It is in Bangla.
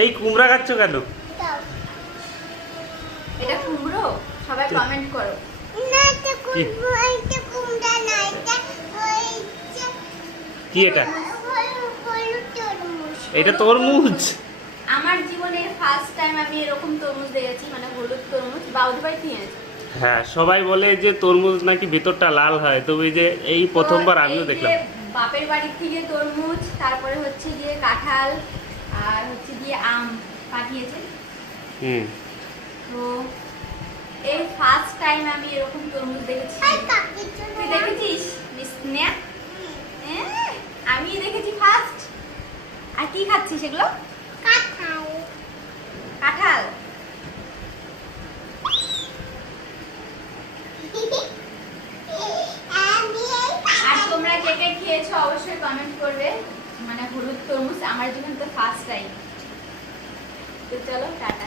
এই কুমড়া খাচ্ছ কেন? এটা কুমড়ো? সবাই কমেন্ট করো। না এটা কুমড়ো, এটা কুমড়া না, এটা হচ্ছে কি এটা? হলুদ তরমুজ। এটা তরমুজ? আমার জীবনে ফার্স্ট টাইম আমি এরকম তরমুজ দেখেছি, মানে হলুদ তরমুজ। বাউদি ভাই কিনেছে। হ্যাঁ, সবাই বলে যে তরমুজ নাকি ভেতরটা লাল হয়, তবে এই যে এই প্রথমবার তো আমিও এই যে দেখলাম। বাপের বাড়ির থেকে তরমুজ, তারপরে হচ্ছে গিয়ে কাঁঠাল, আর হচ্ছে গিয়ে আম পাঠিয়েছে। হুম। তো এই ফার্স্ট টাইম আমি এরকম তরমুজ দেখেছি। আর কাকির জন্য তুই দেখেছিস স্নেহা? আমি দেখেছি ফার্স্ট। আর কি খাচ্ছিস এগুলো? কাঁঠাল। কাঁঠাল। আমি এই আর তোমরা কে কে খেয়েছো অবশ্যই কমেন্ট করবে। মানে হলুদ তরমুজ আমার জীবনে তো ফার্স্ট টাইম। তো চলো টাটা।